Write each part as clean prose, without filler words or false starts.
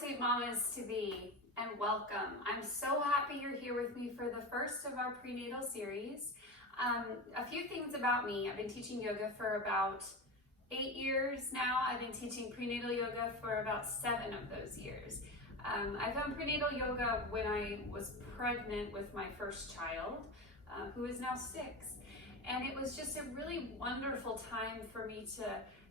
sweet mamas to be, and welcome. I'm so happy you're here with me for the first of our prenatal series. A few things about me. I've been teaching yoga for about 8 years now. I've been teaching prenatal yoga for about 7 of those years. I found prenatal yoga when I was pregnant with my first child, who is now 6. And it was just a really wonderful time for me to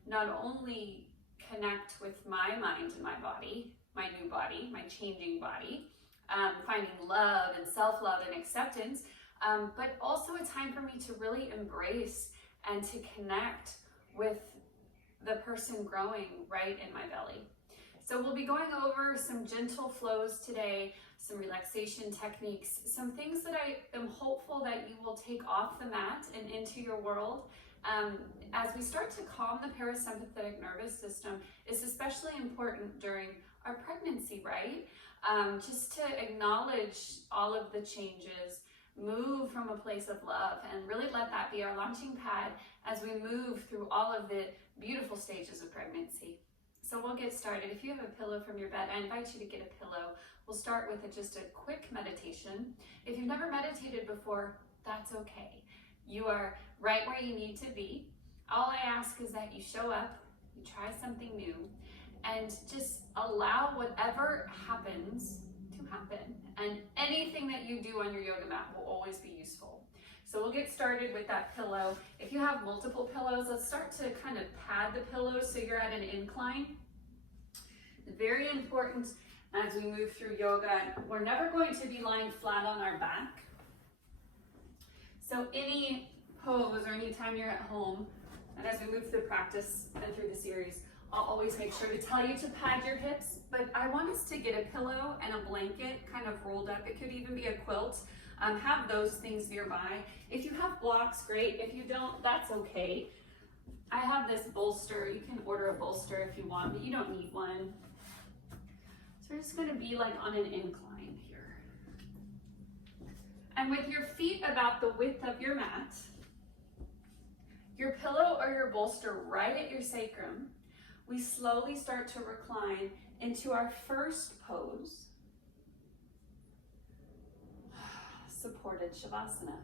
not only connect with my mind and my body, my new body, my changing body, finding love and self-love and acceptance, but also a time for me to really embrace and to connect with the person growing right in my belly. So we'll be going over some gentle flows today, some relaxation techniques, some things that I am hopeful that you will take off the mat and into your world. As we start to calm the parasympathetic nervous system, it's especially important during our pregnancy, right? Just to acknowledge all of the changes, move from a place of love, and really let that be our launching pad as we move through all of the beautiful stages of pregnancy. So we'll get started. If you have a pillow from your bed, I invite you to get a pillow. We'll start with just a quick meditation. If you've never meditated before, that's okay. You are right where you need to be. All I ask is that you show up, you try something new, and just allow whatever happens to happen. And anything that you do on your yoga mat will always be useful. So we'll get started with that pillow. If you have multiple pillows, let's start to kind of pad the pillows so you're at an incline. Very important as we move through yoga. We're never going to be lying flat on our back. So any pose or any time you're at home, and as we move through the practice and through the series, I'll always make sure to tell you to pad your hips, but I want us to get a pillow and a blanket kind of rolled up. It could even be a quilt. Have those things nearby. If you have blocks, great. If you don't, that's okay. I have this bolster. You can order a bolster if you want, but you don't need one. So we're just gonna be like on an incline here. And with your feet about the width of your mat, your pillow or your bolster right at your sacrum, we slowly start to recline into our first pose, supported Shavasana.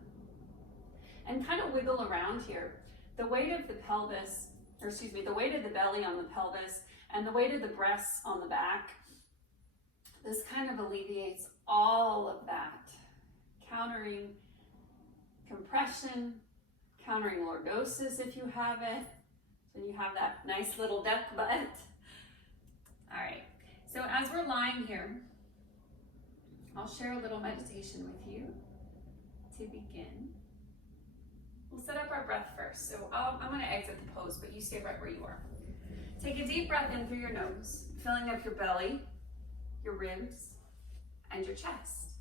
And kind of wiggle around here. The weight of the pelvis, or excuse me, the weight of the belly on the pelvis and the weight of the breasts on the back, this kind of alleviates all of that, countering compression, countering lordosis if you have it. So you have that nice little duck butt. All right, so as we're lying here, I'll share a little meditation with you to begin. We'll set up our breath first. So I'm gonna exit the pose, but you stay right where you are. Take a deep breath in through your nose, filling up your belly, your ribs, and your chest.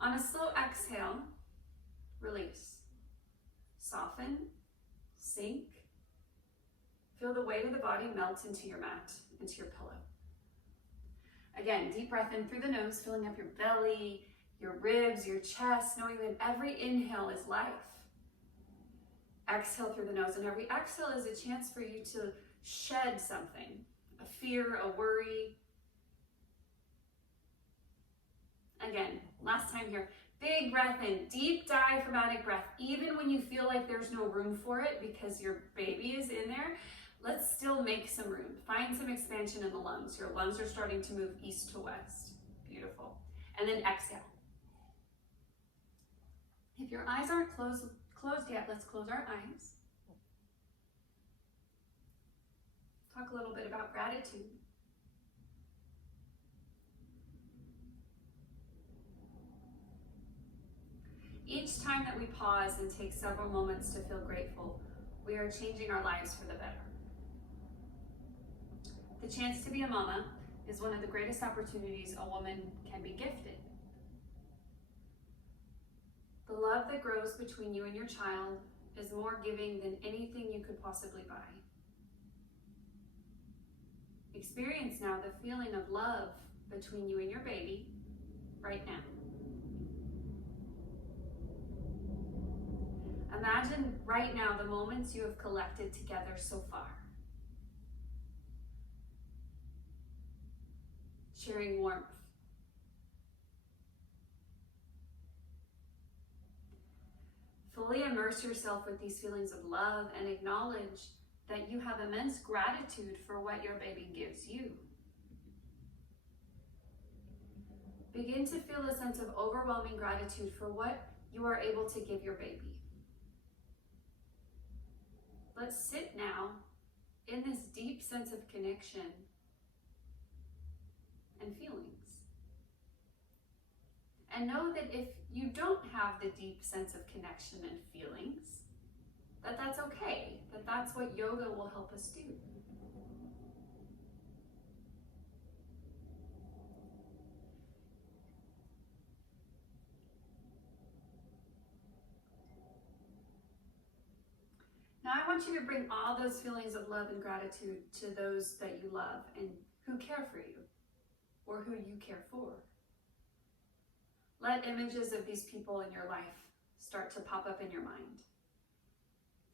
On a slow exhale, release. Soften, sink. Feel the weight of the body melt into your mat, into your pillow. Again, deep breath in through the nose, filling up your belly, your ribs, your chest, knowing that every inhale is life. Exhale through the nose, and every exhale is a chance for you to shed something, a fear, a worry. Again, last time here, big breath in, deep diaphragmatic breath, even when you feel like there's no room for it because your baby is in there. Let's still make some room. Find some expansion in the lungs. Your lungs are starting to move east to west. Beautiful. And then exhale. If your eyes aren't closed yet, let's close our eyes. Talk a little bit about gratitude. Each time that we pause and take several moments to feel grateful, we are changing our lives for the better. The chance to be a mama is one of the greatest opportunities a woman can be gifted. The love that grows between you and your child is more giving than anything you could possibly buy. Experience now the feeling of love between you and your baby right now. Imagine right now the moments you have collected together so far. sharing warmth. Fully immerse yourself with these feelings of love and acknowledge that you have immense gratitude for what your baby gives you. Begin to feel a sense of overwhelming gratitude for what you are able to give your baby. Let's sit now in this deep sense of connection and feelings. And know that if you don't have the deep sense of connection and feelings, that's okay, that's what yoga will help us do. Now I want you to bring all those feelings of love and gratitude to those that you love and who care for you or who you care for. Let images of these people in your life start to pop up in your mind.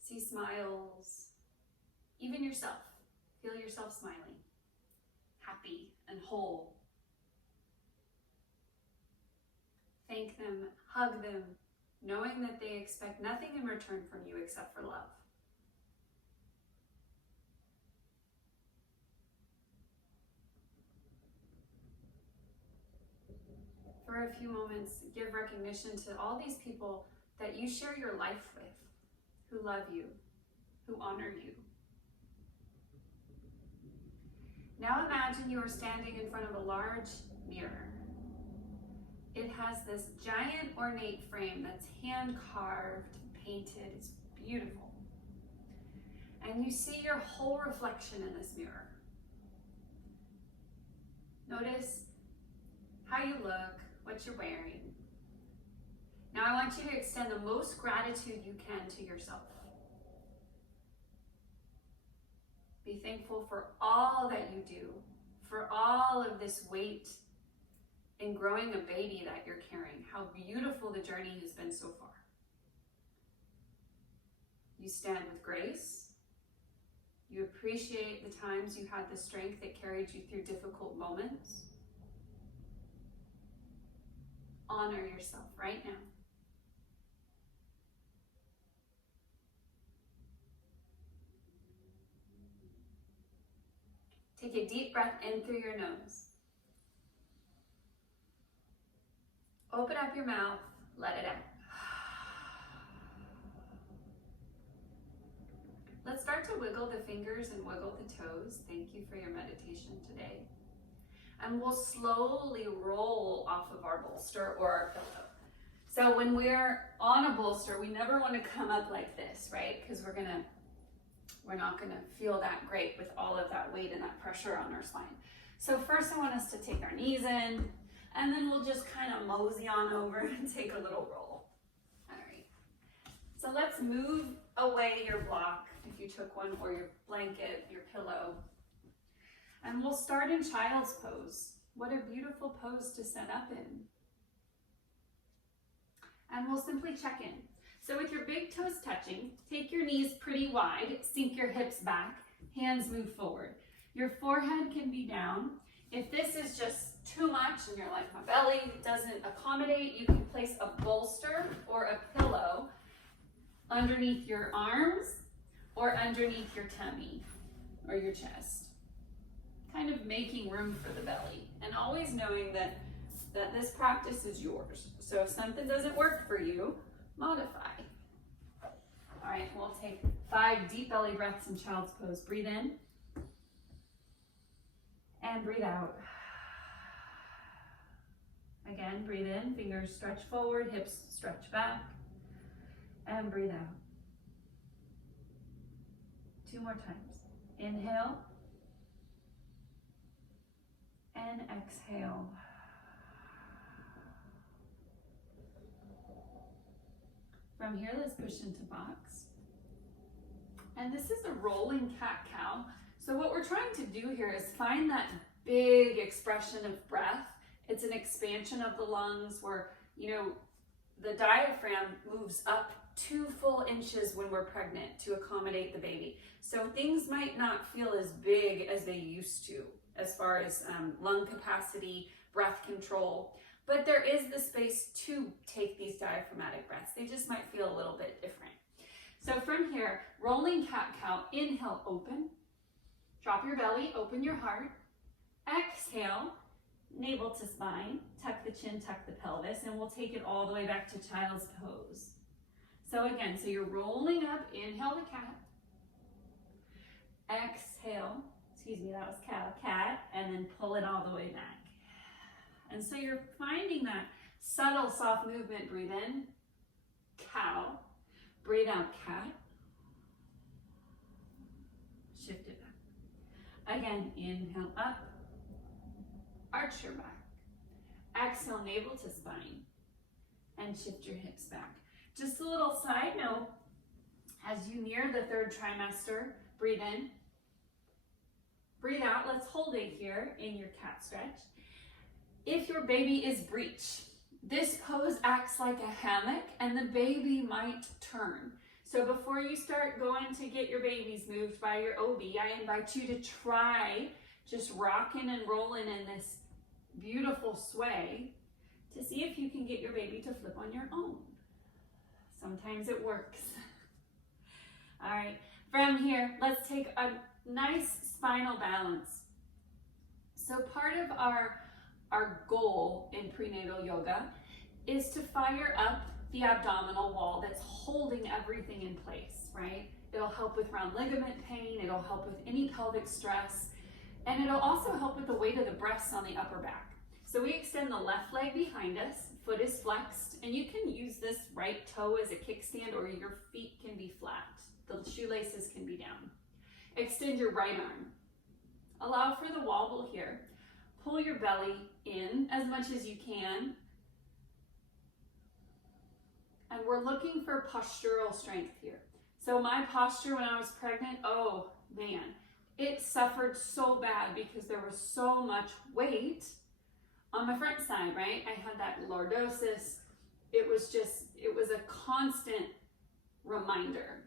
See smiles, even yourself. Feel yourself smiling, happy and whole. Thank them, hug them, knowing that they expect nothing in return from you except for love. For a few moments, give recognition to all these people that you share your life with, who love you, who honor you. Now imagine you are standing in front of a large mirror. It has this giant ornate frame that's hand-carved, painted, it's beautiful. And you see your whole reflection in this mirror. Notice how you look, what you're wearing. Now I want you to extend the most gratitude you can to yourself. Be thankful for all that you do, for all of this weight in growing a baby that you're carrying, how beautiful the journey has been so far. You stand with grace. You appreciate the times you had the strength that carried you through difficult moments. Honor yourself right now. Take a deep breath in through your nose. Open up your mouth, let it out. Let's start to wiggle the fingers and wiggle the toes. Thank you for your meditation today. And we'll slowly roll off of our bolster or our pillow. So when we're on a bolster, we never want to come up like this, right? Because we're not gonna feel that great with all of that weight and that pressure on our spine. So first I want us to take our knees in, and then we'll just kind of mosey on over and take a little roll. All right. So let's move away your block, if you took one, or your blanket, your pillow. And we'll start in child's pose. What a beautiful pose to set up in. And we'll simply check in. So with your big toes touching, take your knees pretty wide, sink your hips back, hands move forward. Your forehead can be down. If this is just too much and you're like, my belly doesn't accommodate, you can place a bolster or a pillow underneath your arms or underneath your tummy or your chest. Kind of making room for the belly, and always knowing that this practice is yours. So if something doesn't work for you, modify. All right, we'll take 5 deep belly breaths in child's pose. Breathe in and breathe out. Again, breathe in, fingers stretch forward, hips stretch back, and breathe out. 2 more times. Inhale. And exhale. From here, let's push into box. And this is a rolling cat-cow. So what we're trying to do here is find that big expression of breath. It's an expansion of the lungs where, the diaphragm moves up 2 full inches when we're pregnant to accommodate the baby. So things might not feel as big as they used to, as far as lung capacity, breath control, but there is the space to take these diaphragmatic breaths. They just might feel a little bit different. So from here, rolling cat-cow, inhale, open, drop your belly, open your heart, exhale, navel to spine, tuck the chin, tuck the pelvis, and we'll take it all the way back to child's pose. So again, so you're rolling up, inhale the cat, exhale, excuse me, that was cow, cat, and then pull it all the way back. And so you're finding that subtle, soft movement. Breathe in, cow, breathe out, cat, shift it back. Again, inhale up, arch your back, exhale, navel to spine, and shift your hips back. Just a little side note, as you near the 3rd trimester, breathe in, breathe out. Let's hold it here in your cat stretch. If your baby is breech, this pose acts like a hammock and the baby might turn. So before you start going to get your babies moved by your OB, I invite you to try just rocking and rolling in this beautiful sway to see if you can get your baby to flip on your own. Sometimes it works. All right, from here, let's take a nice spinal balance. So part of our goal in prenatal yoga is to fire up the abdominal wall that's holding everything in place, right? It'll help with round ligament pain, it'll help with any pelvic stress, and it'll also help with the weight of the breasts on the upper back. So we extend the left leg behind us, foot is flexed, and you can use this right toe as a kickstand or your feet can be flat. The shoelaces can be down. Extend your right arm. Allow for the wobble here. Pull your belly in as much as you can. And we're looking for postural strength here. So my posture when I was pregnant, oh man, it suffered so bad because there was so much weight on my front side, right? I had that lordosis. It was a constant reminder.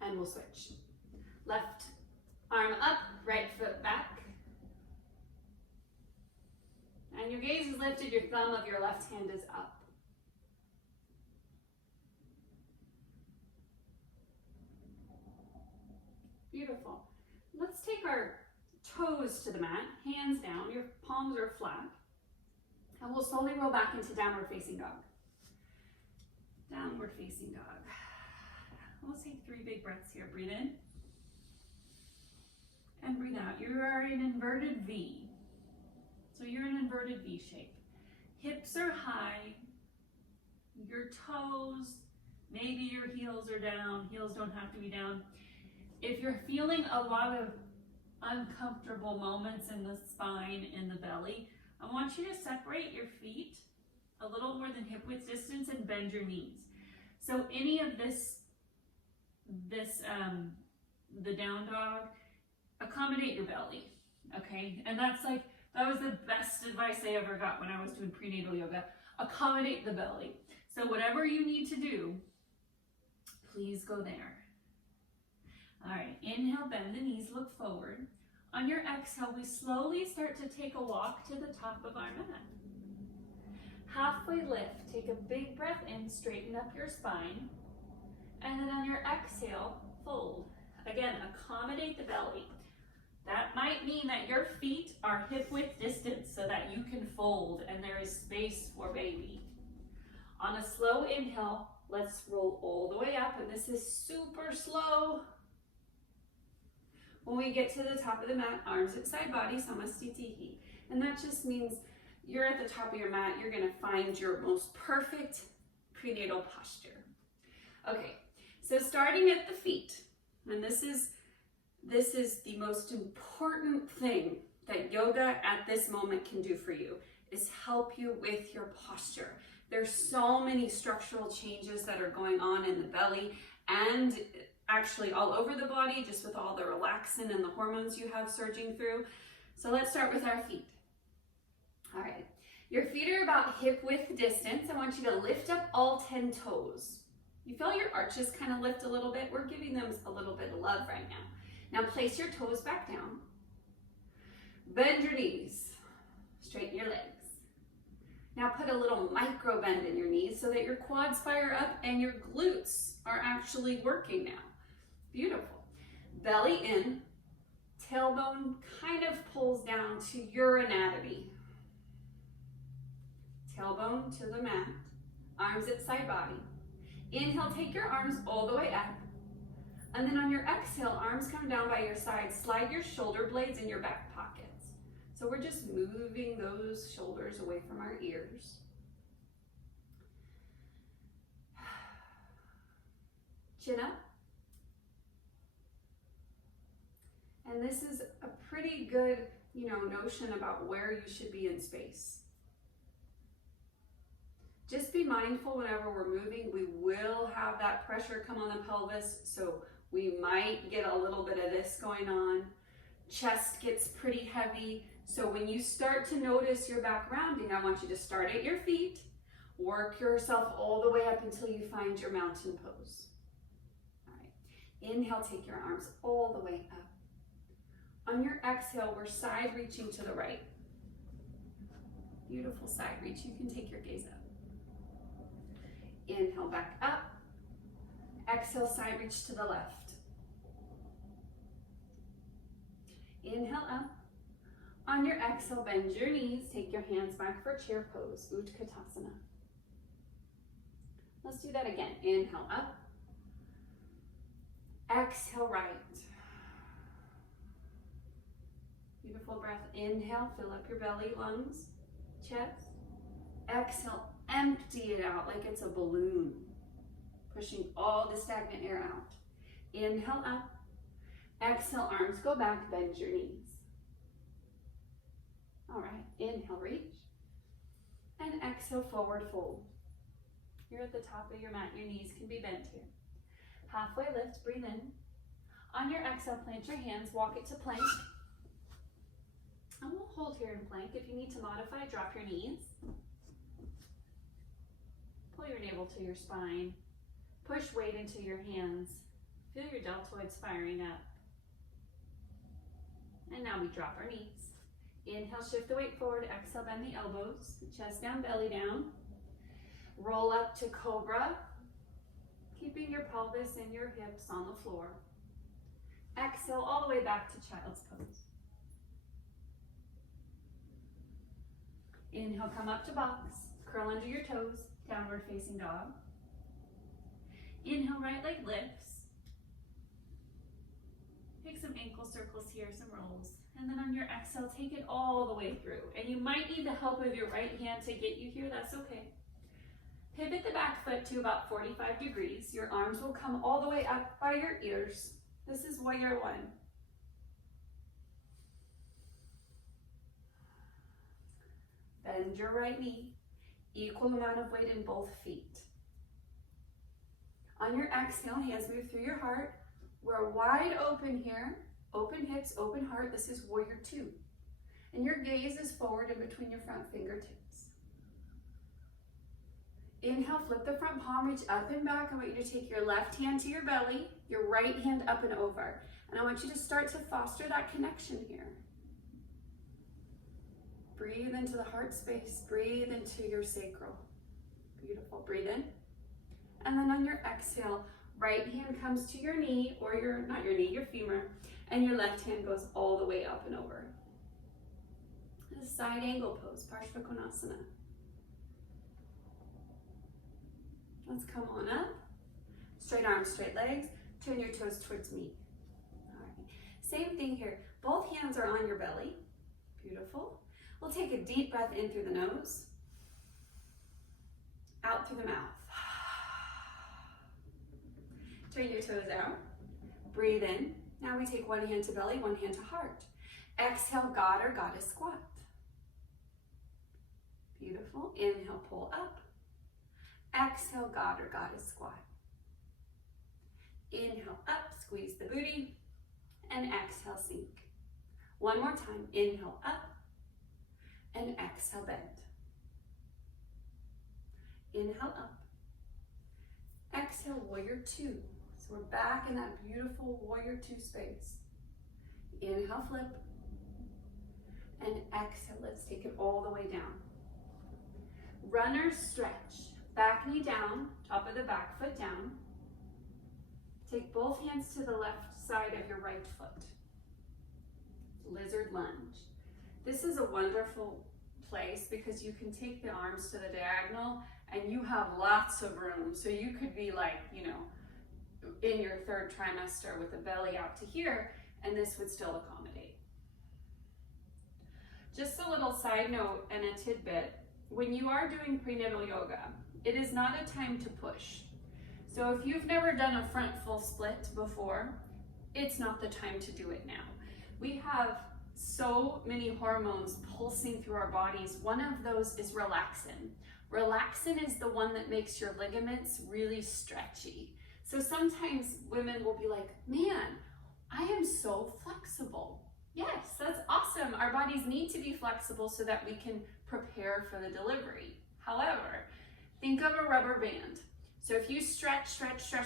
And we'll switch. Left arm up, right foot back. And your gaze is lifted, your thumb of your left hand is up. Beautiful. Let's take our toes to the mat, hands down, your palms are flat. And we'll slowly roll back into downward facing dog. Downward facing dog. We'll take 3 big breaths here. Breathe in. And breathe out. You are in inverted V. So you're in inverted V shape. Hips are high. Your toes, maybe your heels are down. Heels don't have to be down. If you're feeling a lot of uncomfortable moments in the spine, in the belly, I want you to separate your feet a little more than hip width distance and bend your knees. So any of the down dog, accommodate your belly, okay? And that was the best advice I ever got when I was doing prenatal yoga. Accommodate the belly. So whatever you need to do, please go there. All right, inhale, bend the knees, look forward. On your exhale, we slowly start to take a walk to the top of our mat. Halfway lift, take a big breath in, straighten up your spine. And then on your exhale, fold. Again, accommodate the belly. That might mean that your feet are hip width distance so that you can fold and there is space for baby. On a slow inhale, let's roll all the way up, and this is super slow. When we get to the top of the mat, arms at side body, samastitihi. And that just means you're at the top of your mat, you're gonna find your most perfect prenatal posture. Okay, so starting at the feet, and this is the most important thing that yoga at this moment can do for you, is help you with your posture. There's so many structural changes that are going on in the belly and actually all over the body, just with all the relaxin and the hormones you have surging through. So let's start with our feet. All right, Your feet are about hip width distance. I want you to lift up all 10 toes. You feel your arches kind of lift a little bit. We're giving them a little bit of love right now. Now place your toes back down. Bend your knees. Straighten your legs. Now put a little micro bend in your knees so that your quads fire up and your glutes are actually working now. Beautiful. Belly in. Tailbone kind of pulls down to your anatomy. Tailbone to the mat. Arms at side body. Inhale, take your arms all the way up. And then on your exhale, arms come down by your sides. Slide your shoulder blades in your back pockets. So we're just moving those shoulders away from our ears. Chin up. And this is a pretty good, notion about where you should be in space. Just be mindful whenever we're moving, we will have that pressure come on the pelvis, so we might get a little bit of this going on. Chest gets pretty heavy, so when you start to notice your back rounding, I want you to start at your feet, work yourself all the way up until you find your mountain pose. All right, inhale, take your arms all the way up. On your exhale, we're side reaching to the right. Beautiful side reach, you can take your gaze up. Inhale, back up. Exhale, side reach to the left. Inhale up. On your exhale, bend your knees. Take your hands back for chair pose, Utkatasana. Let's do that again. Inhale up. Exhale, right. Beautiful breath. Inhale, fill up your belly, lungs, chest. Exhale, empty it out like it's a balloon, pushing all the stagnant air out. Inhale up. Exhale, arms go back, bend your knees. All right, inhale, reach. And exhale, forward fold. You're at the top of your mat, your knees can be bent here. Halfway lift, breathe in. On your exhale, plant your hands, walk it to plank. And we'll hold here in plank. If you need to modify, drop your knees. Pull your navel to your spine. Push weight into your hands. Feel your deltoids firing up. And now we drop our knees. Inhale, shift the weight forward. Exhale, bend the elbows. Chest down, belly down. Roll up to cobra. Keeping your pelvis and your hips on the floor. Exhale all the way back to child's pose. Inhale, come up to box. Curl under your toes. Downward facing dog. Inhale, right leg lifts. Take some ankle circles here, some rolls. And then on your exhale, take it all the way through. And you might need the help of your right hand to get you here, that's okay. Pivot the back foot to about 45 degrees. Your arms will come all the way up by your ears. This is warrior one. Bend your right knee. Equal amount of weight in both feet. On your exhale, hands move through your heart. We're wide open here. Open hips, open heart. This is warrior two. And your gaze is forward in between your front fingertips. Inhale, flip the front palm, reach up and back. I want you to take your left hand to your belly, your right hand up and over. And I want you to start to foster that connection here. Breathe into the heart space. Breathe into your sacral. Beautiful. Breathe in. And then on your exhale, right hand comes to your knee, or not your knee, your femur, and your left hand goes all the way up and over. This is side angle pose, Parshvakonasana. Let's come on up. Straight arms, straight legs. Turn your toes towards me. All right. Same thing here. Both hands are on your belly. Beautiful. We'll take a deep breath in through the nose, out through the mouth. Turn your toes out. Breathe in. Now we take one hand to belly, one hand to heart. Exhale, God or Goddess squat. Beautiful. Inhale, pull up. Exhale, God or Goddess squat. Inhale, up, squeeze the booty, and exhale, sink. One more time. Inhale, up. And exhale, bend. Inhale up. Exhale, warrior two. So we're back in that beautiful warrior two space. Inhale, flip. And exhale, let's take it all the way down. Runner stretch. Back knee down, top of the back foot down. Take both hands to the left side of your right foot. Lizard lunge. This is a wonderful place because you can take the arms to the diagonal and you have lots of room. So you could be like, in your third trimester with the belly out to here, and this would still accommodate. Just a little side note and a tidbit. When you are doing prenatal yoga, it is not a time to push. So if you've never done a front full split before, it's not the time to do it now. We have so many hormones pulsing through our bodies. One of those is relaxin. Relaxin is the one that makes your ligaments really stretchy. So sometimes women will be like, man, I am so flexible. Yes, that's awesome. Our bodies need to be flexible so that we can prepare for the delivery. However, think of a rubber band. So if you stretch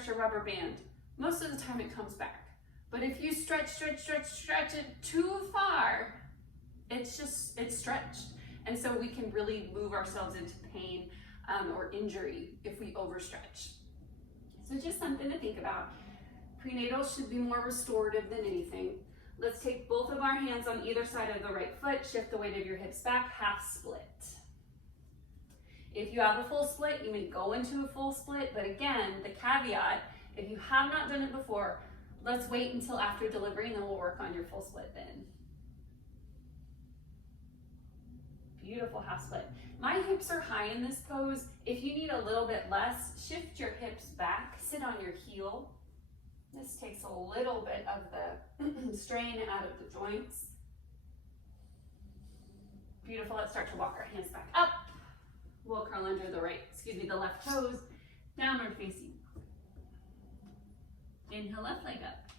a rubber band, most of the time it comes back. But if you stretch it too far, it's stretched. And so we can really move ourselves into pain or injury if we overstretch. So just something to think about. Prenatal should be more restorative than anything. Let's take both of our hands on either side of the right foot, shift the weight of your hips back, half split. If you have a full split, you may go into a full split, but again, the caveat, if you have not done it before, let's wait until after delivery and then we'll work on your full split then. Beautiful half split. My hips are high in this pose. If you need a little bit less, shift your hips back, sit on your heel. This takes a little bit of the strain out of the joints. Beautiful. Let's start to walk our hands back up. We'll curl under the left toes, downward facing. Inhale, left leg up.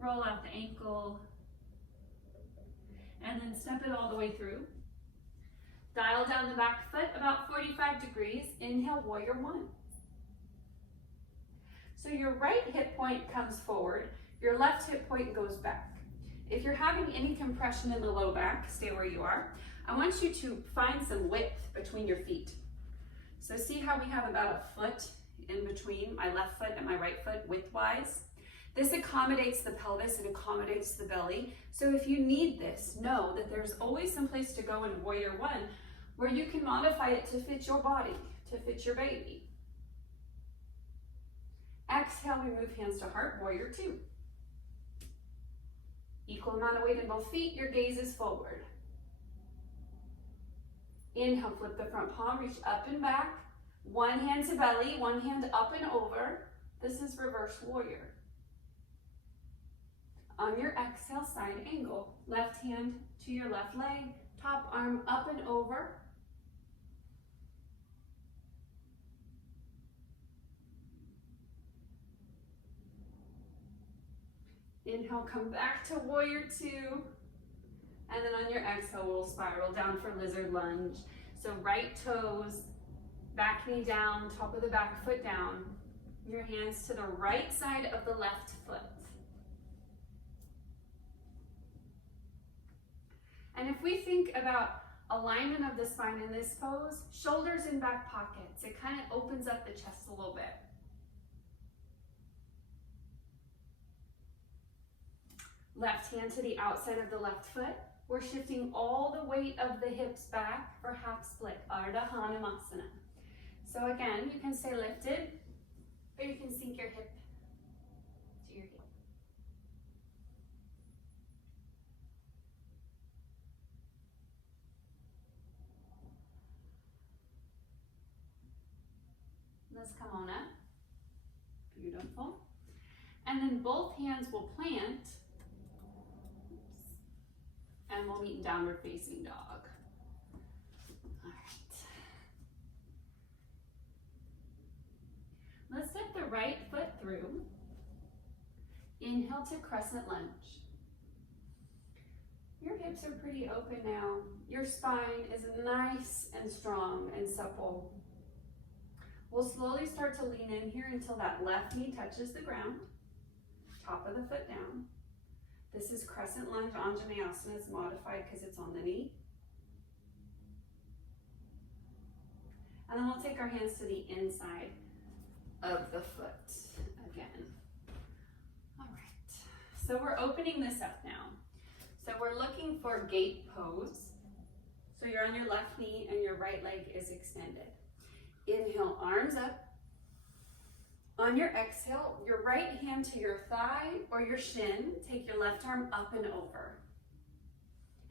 Roll out the ankle. And then step it all the way through. Dial down the back foot about 45 degrees. Inhale, warrior one. So your right hip point comes forward, your left hip point goes back. If you're having any compression in the low back, stay where you are. I want you to find some width between your feet. So see how we have about a foot in between my left foot and my right foot widthwise? This accommodates the pelvis, it accommodates the belly. So if you need this, know that there's always some place to go in warrior one where you can modify it to fit your body, to fit your baby. Exhale, we move hands to heart, warrior two. Equal amount of weight in both feet, your gaze is forward. Inhale, flip the front palm, reach up and back. One hand to belly, one hand up and over. This is reverse warrior. On your exhale, side angle. Left hand to your left leg, top arm up and over. Inhale, come back to warrior two. And then on your exhale, we'll spiral down for lizard lunge. So right toes, back knee down, top of the back foot down. Your hands to the right side of the left foot. And if we think about alignment of the spine in this pose, shoulders in back pockets, it kind of opens up the chest a little bit. Left hand to the outside of the left foot. We're shifting all the weight of the hips back for half split, Ardha Hanumasana. So again, you can stay lifted, or you can sink your hip to your heel. Let's come on up. Beautiful. And then both hands will plant. And we'll meet in downward facing dog. All right. Let's step the right foot through. Inhale to crescent lunge. Your hips are pretty open now. Your spine is nice and strong and supple. We'll slowly start to lean in here until that left knee touches the ground, top of the foot down. This is crescent lunge Anjaneyasana. It's modified because it's on the knee. And then we'll take our hands to the inside of the foot again. All right, so we're opening this up now. So we're looking for gate pose. So you're on your left knee and your right leg is extended. Inhale, arms up. On your exhale, your right hand to your thigh or your shin. Take your left arm up and over.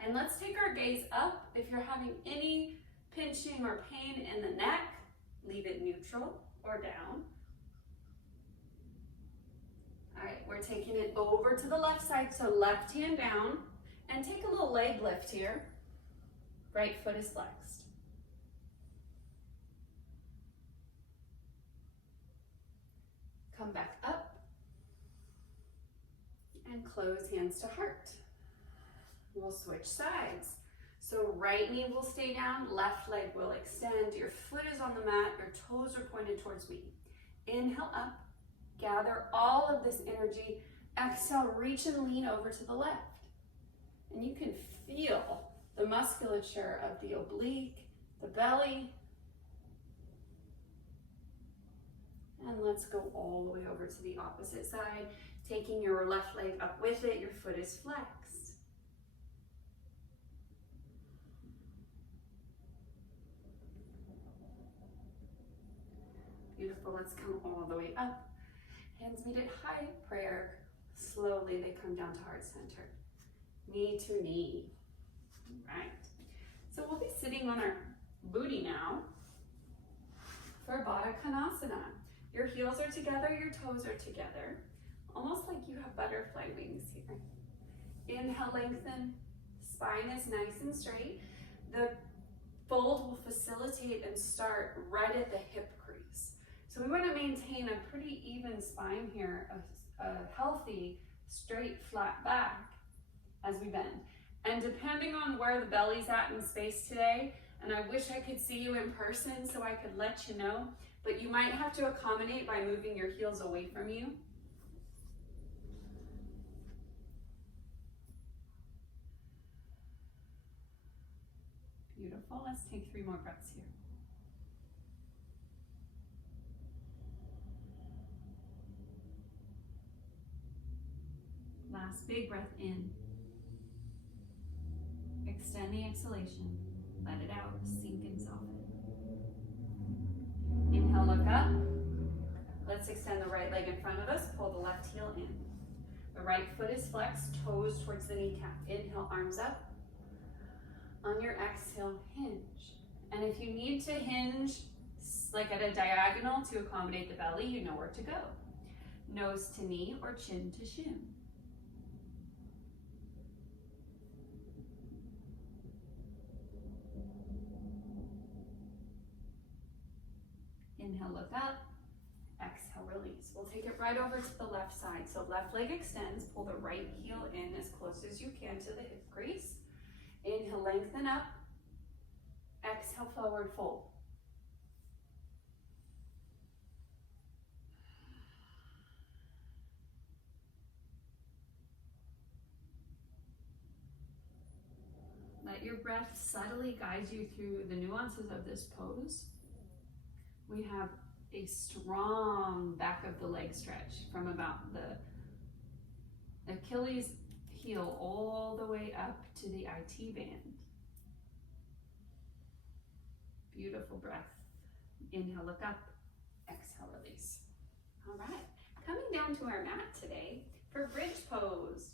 And let's take our gaze up. If you're having any pinching or pain in the neck, leave it neutral or down. All right, we're taking it over to the left side, so left hand down, and take a little leg lift here. Right foot is flexed. Come back up, and close hands to heart. We'll switch sides. So right knee will stay down, left leg will extend, your foot is on the mat, your toes are pointed towards me. Inhale up, gather all of this energy. Exhale, reach and lean over to the left. And you can feel the musculature of the oblique, the belly. And let's go all the way over to the opposite side, taking your left leg up with it, your foot is flexed. Beautiful, let's come all the way up. Hands meet at high prayer. Slowly they come down to heart center. Knee to knee. All right. So we'll be sitting on our booty now for Baddha Konasana. Your heels are together, your toes are together. Almost like you have butterfly wings here. Inhale, lengthen. Spine is nice and straight. The fold will facilitate and start right at the hip crease. So we want to maintain a pretty even spine here, a healthy, straight, flat back as we bend. And depending on where the belly's at in space today, and I wish I could see you in person so I could let you know, but you might have to accommodate by moving your heels away from you. Beautiful, let's take 3 more breaths here. Last big breath in. Extend the exhalation. Let it out, sink and soften. Inhale, look up. Let's extend the right leg in front of us. Pull the left heel in. The right foot is flexed, toes towards the kneecap. Inhale, arms up. On your exhale, hinge. And if you need to hinge like at a diagonal to accommodate the belly, you know where to go. Nose to knee or chin to shin. Inhale, look up. Exhale, release. We'll take it right over to the left side. So left leg extends. Pull the right heel in as close as you can to the hip crease. Inhale, lengthen up. Exhale, forward fold. Let your breath subtly guide you through the nuances of this pose. We have a strong back of the leg stretch from about the Achilles heel all the way up to the IT band. Beautiful breath. Inhale, look up. Exhale, release. All right, coming down to our mat today for bridge pose.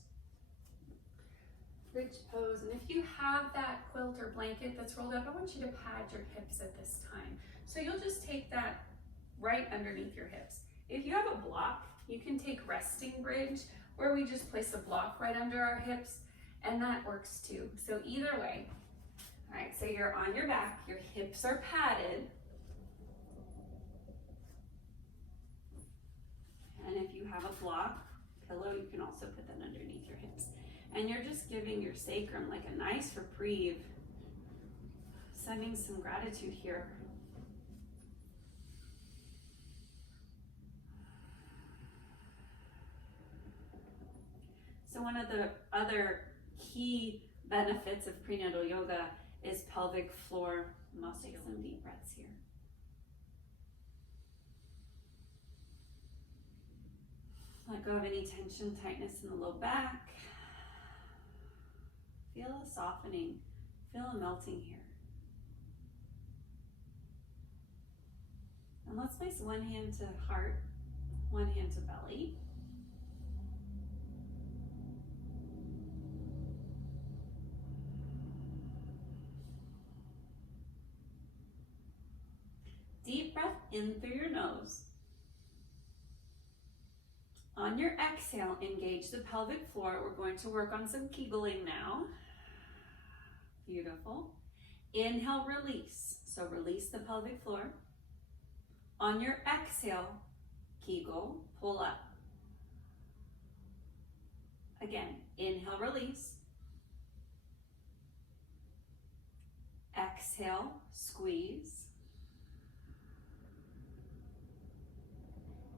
Bridge pose, and if you have that quilt or blanket that's rolled up, I want you to pad your hips at this time. So you'll just take that right underneath your hips. If you have a block, you can take resting bridge, where we just place a block right under our hips, and that works too. So either way. All right, so you're on your back, your hips are padded. And if you have a block, pillow, you can also put that underneath your hips. And you're just giving your sacrum like a nice reprieve, sending some gratitude here. So one of the other key benefits of prenatal yoga is pelvic floor muscles. Take some deep breaths here. Let go of any tension, tightness in the low back. Feel a softening, feel a melting here. And let's place one hand to heart, one hand to belly. Deep breath in through your nose. On your exhale, engage the pelvic floor. We're going to work on some Kegling now. Beautiful. Inhale, release. So release the pelvic floor. On your exhale, Kegel, pull up. Again, inhale, release. Exhale, squeeze.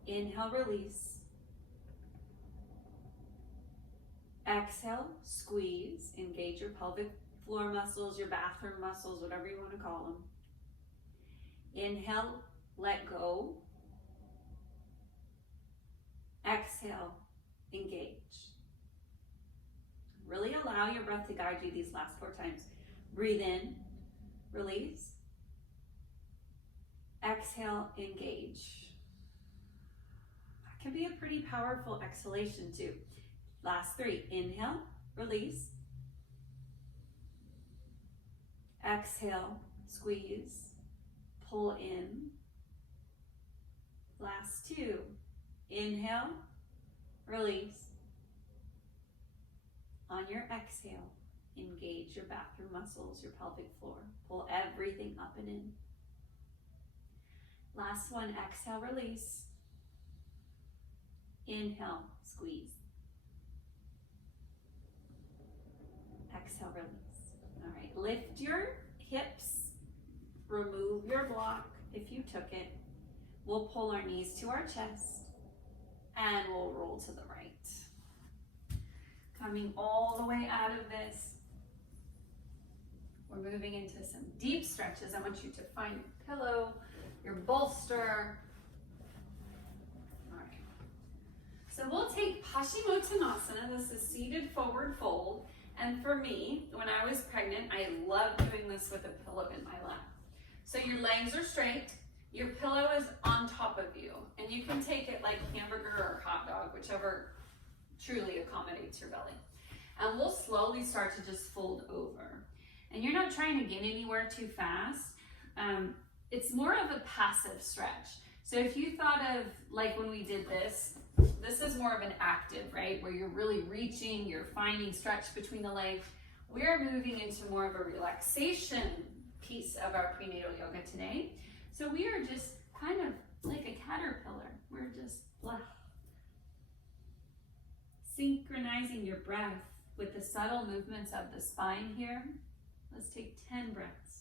Inhale, release. Exhale, squeeze. Engage your pelvic floor muscles, your bathroom muscles, whatever you want to call them. Inhale, let go. Exhale, engage. Really allow your breath to guide you these last 4 times. Breathe in, release. Exhale, engage. That can be a pretty powerful exhalation too. Last 3, inhale, release. Exhale, squeeze, pull in. Last 2, inhale, release. On your exhale, engage your bathroom muscles, your pelvic floor. Pull everything up and in. Last one, exhale, release. Inhale, squeeze. Exhale, release. All right, lift your hips, remove your block if you took it. We'll pull our knees to our chest and we'll roll to the right. Coming all the way out of this, we're moving into some deep stretches. I want you to find your pillow, your bolster. All right. So we'll take Paschimottanasana. This is seated forward fold. And for me, when I was pregnant, I loved doing this with a pillow in my lap. So your legs are straight, your pillow is on top of you, and you can take it like hamburger or hot dog, whichever truly accommodates your belly. And we'll slowly start to just fold over. And you're not trying to get anywhere too fast. It's more of a passive stretch. So if you thought of like when we did this, this is more of an active, right? Where you're really reaching, you're finding stretch between the legs. We're moving into more of a relaxation piece of our prenatal yoga today. So we are just kind of like a caterpillar. We're just synchronizing your breath with the subtle movements of the spine here. Let's take 10 breaths.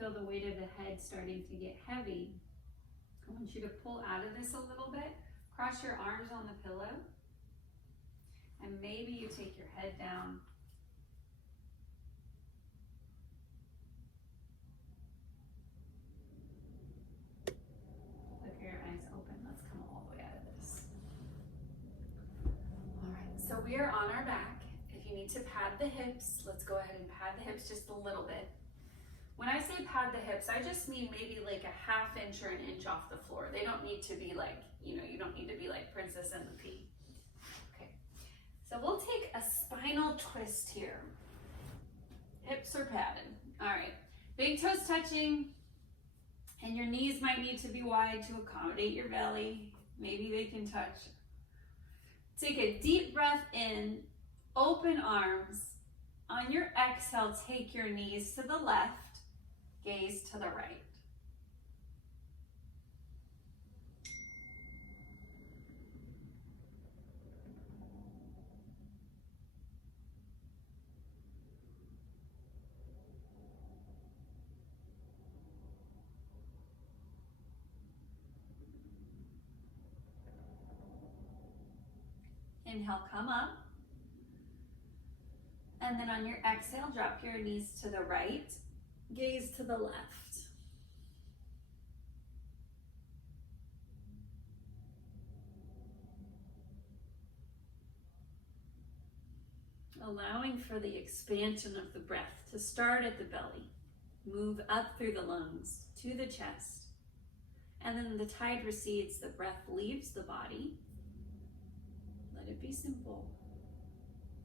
Feel the weight of the head starting to get heavy. I want you to pull out of this a little bit. Cross your arms on the pillow. And maybe you take your head down. Look your eyes open. Let's come all the way out of this. All right, so we are on our back. If you need to pad the hips, let's go ahead and pad the hips just a little bit. When I say pad the hips, I just mean maybe like a ½ inch or an inch off the floor. They don't need to be like, you don't need to be like Princess and the Pea. Okay, so we'll take a spinal twist here. Hips are padded. All right, big toes touching, and your knees might need to be wide to accommodate your belly. Maybe they can touch. Take a deep breath in, open arms, On your exhale, take your knees to the left, gaze to the right. Inhale, come up. And then on your exhale, drop your knees to the right, gaze to the left. Allowing for the expansion of the breath to start at the belly, move up through the lungs to the chest, and then the tide recedes, the breath leaves the body. Let it be simple.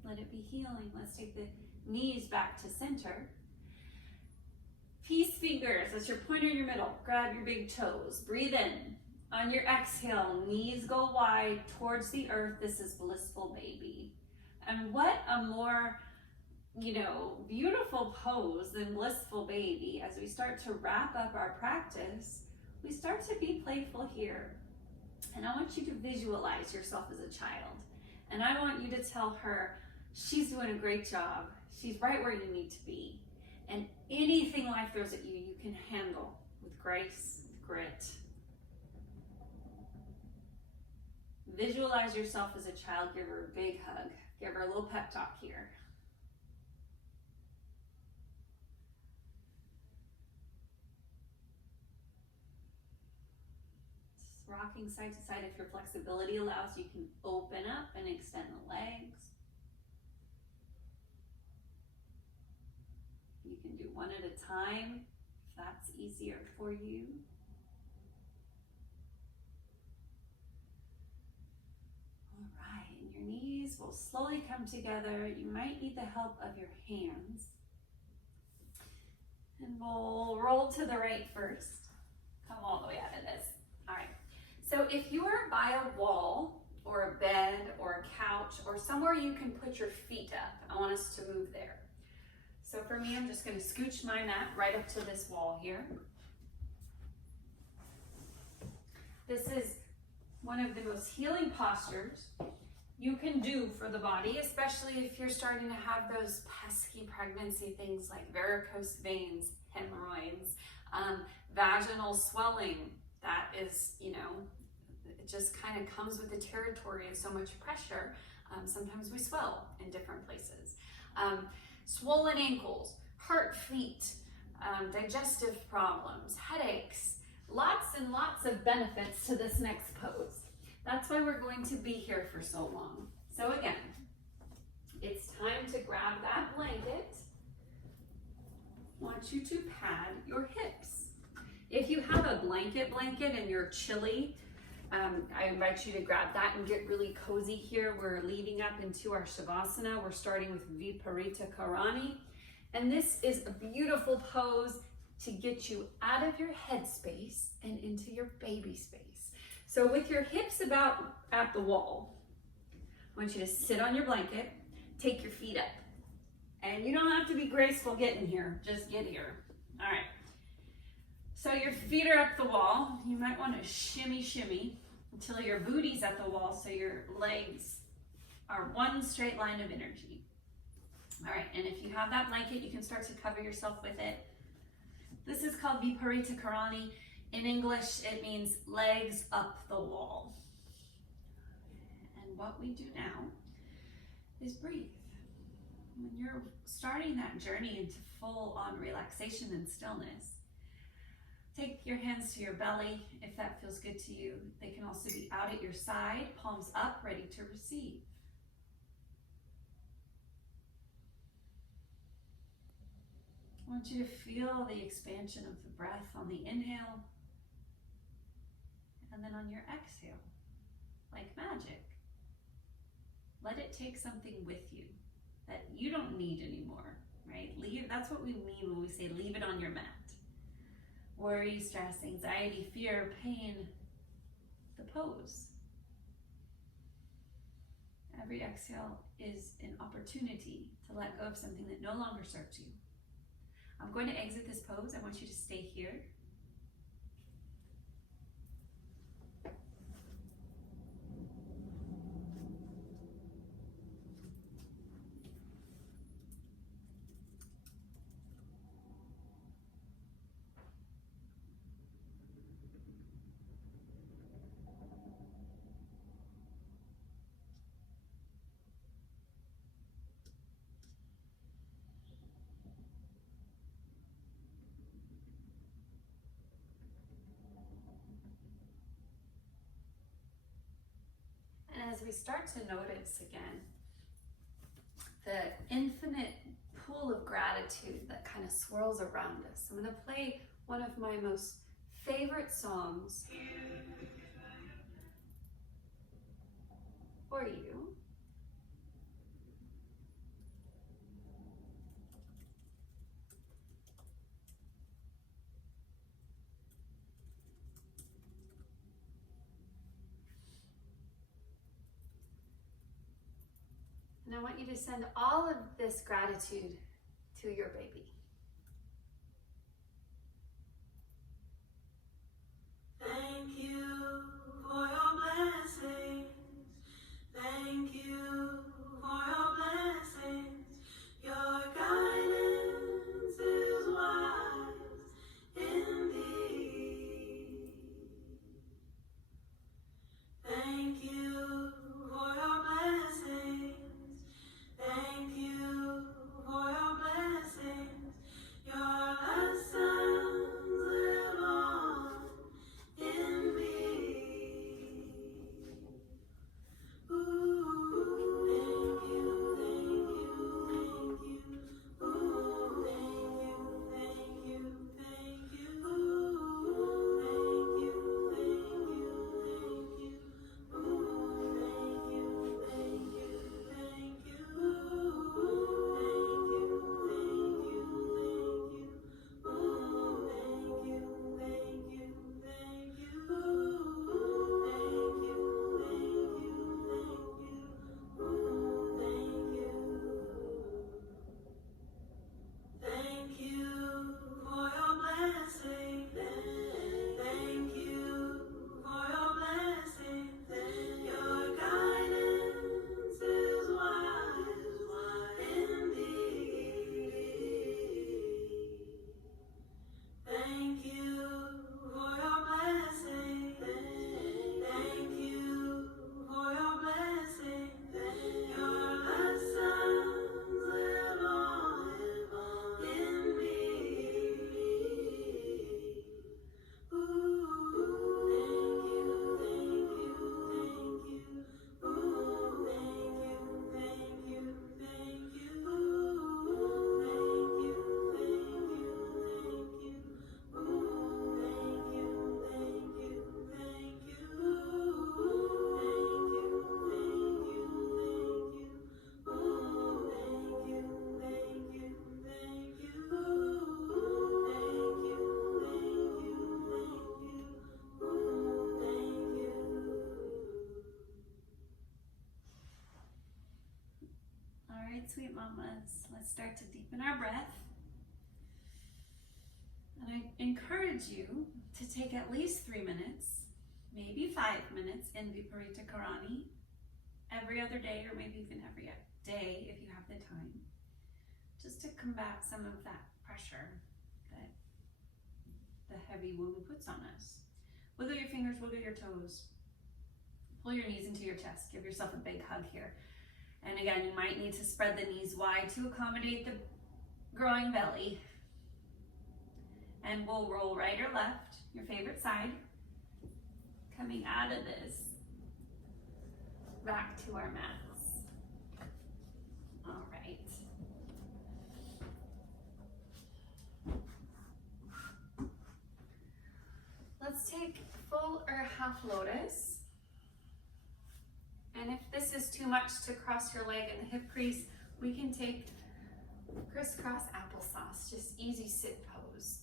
Let it be healing. Let's take the knees back to center. Peace fingers, that's your pointer in your middle. Grab your big toes. Breathe in. On your exhale, knees go wide towards the earth. This is blissful baby. And what a more, beautiful pose than blissful baby. As we start to wrap up our practice, we start to be playful here. And I want you to visualize yourself as a child. And I want you to tell her, she's doing a great job. She's right where you need to be. And anything life throws at you, you can handle with grace, with grit. Visualize yourself as a child. Give her a big hug. Give her a little pep talk here. Just rocking side to side. If your flexibility allows, you can open up and extend the legs. You can do one at a time if that's easier for you. All right, and your knees will slowly come together. You might need the help of your hands. And we'll roll to the right first. Come all the way out of this. All right, so if you are by a wall or a bed or a couch or somewhere you can put your feet up, I want us to move there. So for me, I'm just going to scooch my mat right up to this wall here. This is one of the most healing postures you can do for the body, especially if you're starting to have those pesky pregnancy things like varicose veins, hemorrhoids, vaginal swelling. That is, it just kind of comes with the territory of so much pressure. Sometimes we swell in different places. Swollen ankles, hurt feet, digestive problems, headaches, lots and lots of benefits to this next pose. That's why we're going to be here for so long. So again, it's time to grab that blanket. I want you to pad your hips. If you have a blanket and you're chilly, I invite you to grab that and get really cozy here. We're leading up into our Shavasana. We're starting with Viparita Karani. And this is a beautiful pose to get you out of your head space and into your baby space. So with your hips about at the wall, I want you to sit on your blanket, take your feet up. And you don't have to be graceful getting here, just get here. All right. So your feet are up the wall. You might want to shimmy until your booty's at the wall so your legs are one straight line of energy. All right, and if you have that blanket, you can start to cover yourself with it. This is called Viparita Karani. In English, it means legs up the wall. And what we do now is breathe. When you're starting that journey into full-on relaxation and stillness, take your hands to your belly if that feels good to you. They can also be out at your side, palms up, ready to receive. I want you to feel the expansion of the breath on the inhale and then on your exhale, like magic. Let it take something with you that you don't need anymore, right? That's what we mean when we say leave it on your mat. Worry, stress, anxiety, fear, pain, the pose. Every exhale is an opportunity to let go of something that no longer serves you. I'm going to exit this pose. I want you to stay here. And as we start to notice again, the infinite pool of gratitude that kind of swirls around us, I'm going to play one of my most favorite songs for you. And I want you to send all of this gratitude to your baby. Thank you for your blessings. Thank you for your blessings. Your guidance is wise indeed. Thank you for your blessings. Thank you for your blessings. Your lessons live on in me. Ooh, thank you, thank you, thank you. Ooh, thank you, thank you, thank you. Ooh, thank you, thank you, thank you. Ooh, thank you, thank you, thank you. Ooh, thank you, thank you, thank you. Ooh, thank you, thank you, thank you. Ooh, thank you, thank you, thank you. Ooh, thank you. Thank you for your blessing. Thank you for your blessing. Your guidance is wise indeed. Thank you for your blessing. Thank you for your blessing. Your lessons live on in me. Ooh, thank you, thank you, thank you. Ooh, thank you, thank you, thank you. Ooh, thank you, thank you, thank you. Ooh, thank you, thank you, thank you. Ooh, thank you, thank you, thank you. Ooh, thank you, thank you, thank you. Ooh, thank you, thank you, thank you. Ooh, thank you. All right, sweet mamas, let's start to deepen our breath. And I encourage you to take at least 3 minutes, maybe 5 minutes in Viparita Karani every other day, or maybe even every day if you have the time, just to combat some of that pressure that the heavy womb puts on us. Wiggle your fingers, wiggle your toes. Pull your knees into your chest. Give yourself a big hug here. And again, you might need to spread the knees wide to accommodate the growing belly. And we'll roll right or left, your favorite side. Coming out of this, back to our mats. All right. Let's take full or half lotus. And if this is too much to cross your leg in the hip crease, we can take crisscross applesauce, just easy sit pose.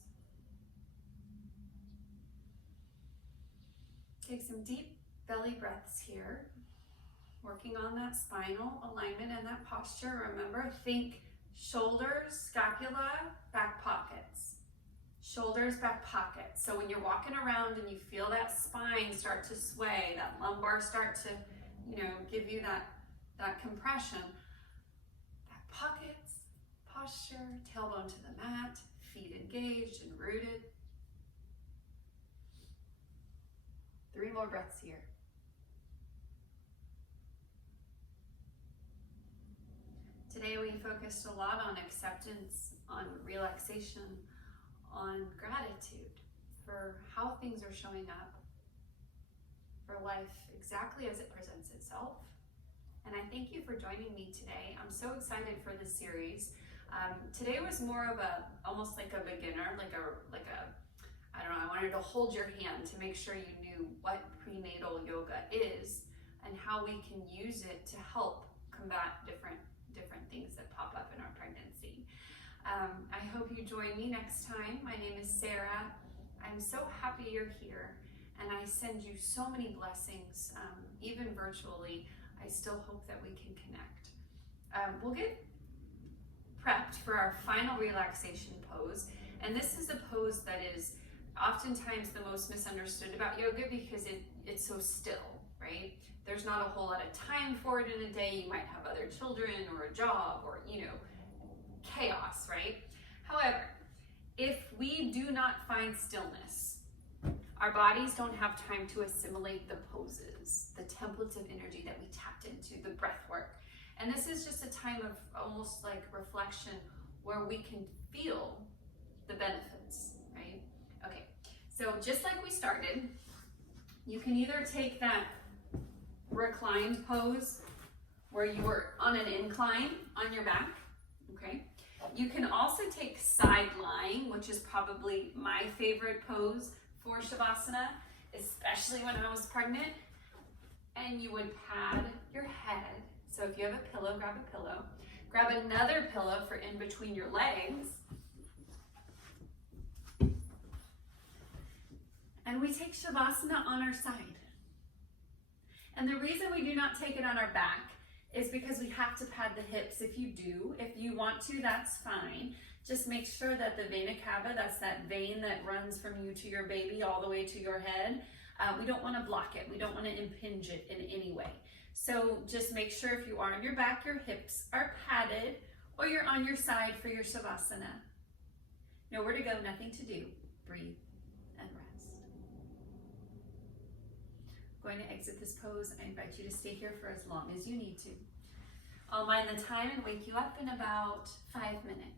Take some deep belly breaths here. Working on that spinal alignment and that posture. Remember, think shoulders, scapula, back pockets. Shoulders, back pockets. So when you're walking around and you feel that spine start to sway, that lumbar start to, give you that compression, back pockets, posture, tailbone to the mat, feet engaged and rooted. 3 more breaths here. Today we focused a lot on acceptance, on relaxation, on gratitude for how things are showing up, for life exactly as it presents itself. And I thank you for joining me today. I'm so excited for this series. Today was more of almost like a beginner, I don't know, I wanted to hold your hand to make sure you knew what prenatal yoga is and how we can use it to help combat different things that pop up in our pregnancy. I hope you join me next time. My name is Sarah. I'm so happy you're here, and I send you so many blessings, even virtually. I still hope that we can connect. We'll get prepped for our final relaxation pose, and this is a pose that is oftentimes the most misunderstood about yoga because it's so still, right? There's not a whole lot of time for it in a day. You might have other children or a job or, chaos, right? However, if we do not find stillness, our bodies don't have time to assimilate the poses, the templates of energy that we tapped into, the breath work. And this is just a time of almost like reflection where we can feel the benefits, right? Okay, so just like we started, you can either take that reclined pose where you were on an incline on your back, okay? You can also take side lying, which is probably my favorite pose for Shavasana, especially when I was pregnant. And you would pad your head. So if you have a pillow, grab a pillow. Grab another pillow for in between your legs. And we take Shavasana on our side. And the reason we do not take it on our back is because we have to pad the hips. If you want to, that's fine. Just make sure that the vena cava, that's that vein that runs from you to your baby all the way to your head, we don't want to block it. We don't want to impinge it in any way. So just make sure if you are on your back, your hips are padded, or you're on your side for your Shavasana. Nowhere to go, nothing to do. Breathe and rest. Going to exit this pose. I invite you to stay here for as long as you need to. I'll mind the time and wake you up in about 5 minutes.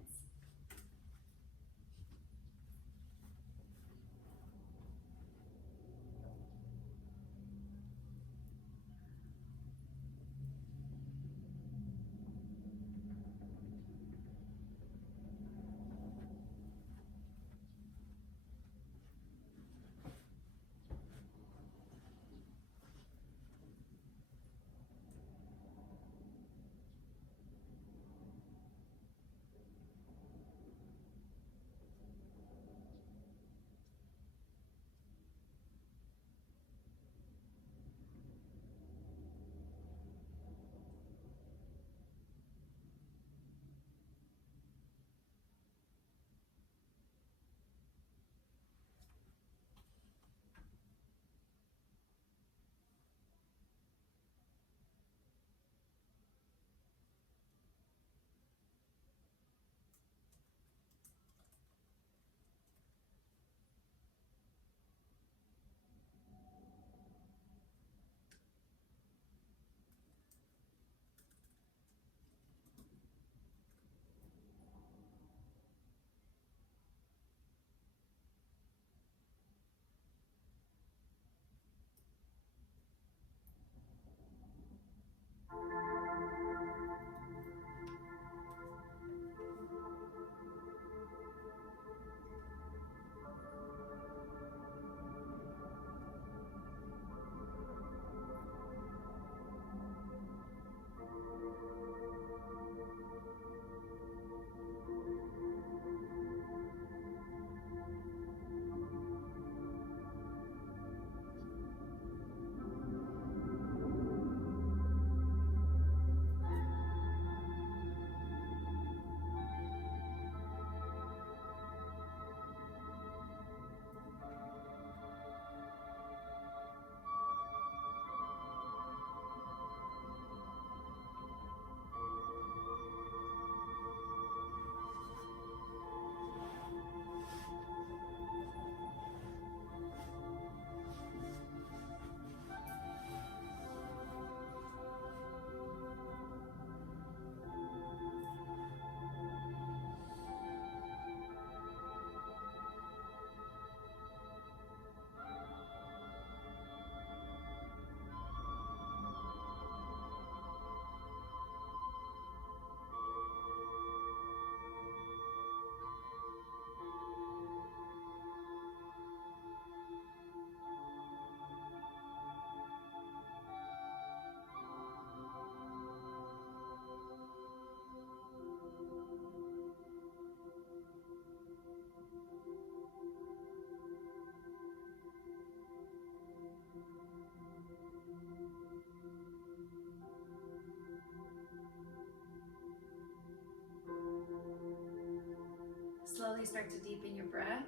slowly start to deepen your breath.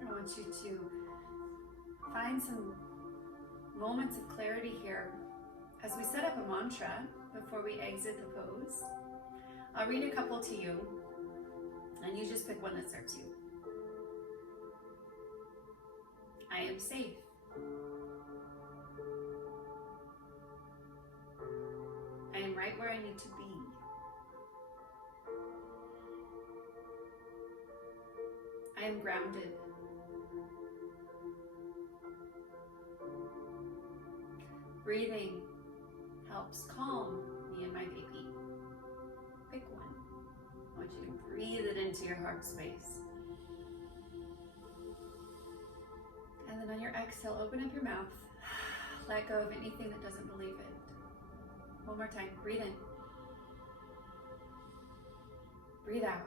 I want you to find some moments of clarity here as we set up a mantra before we exit the pose. I'll read a couple to you, and you just pick one that serves you. I am safe. I am right where I need to be. I am grounded. Breathing helps calm me and my baby. Pick one. I want you to breathe it into your heart space. And then on your exhale, open up your mouth. Let go of anything that doesn't believe it. One more time. Breathe in. Breathe out.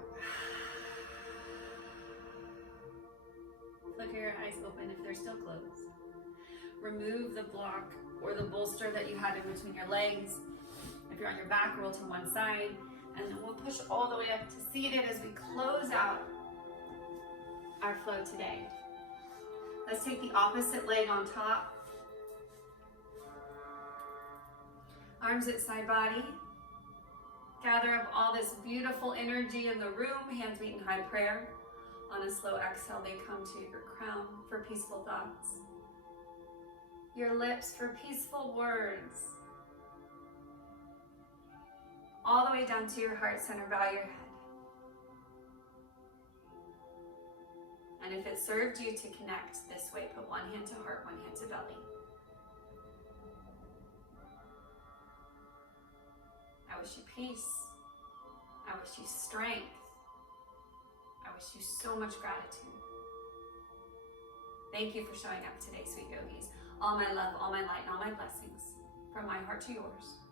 Flicker your eyes open if they're still closed. Remove the block or the bolster that you had in between your legs. If you're on your back, roll to one side. And then we'll push all the way up to seated as we close out our flow today. Let's take the opposite leg on top. Arms at side body. Gather up all this beautiful energy in the room. Hands meet in high prayer. On a slow exhale, they come to your crown for peaceful thoughts. Your lips for peaceful words. All the way down to your heart center, bow your head. And if it served you to connect this way, put one hand to heart, one hand to belly. I wish you peace. I wish you strength. I wish you so much gratitude. Thank you for showing up today, sweet yogis. All my love, all my light, and all my blessings from my heart to yours.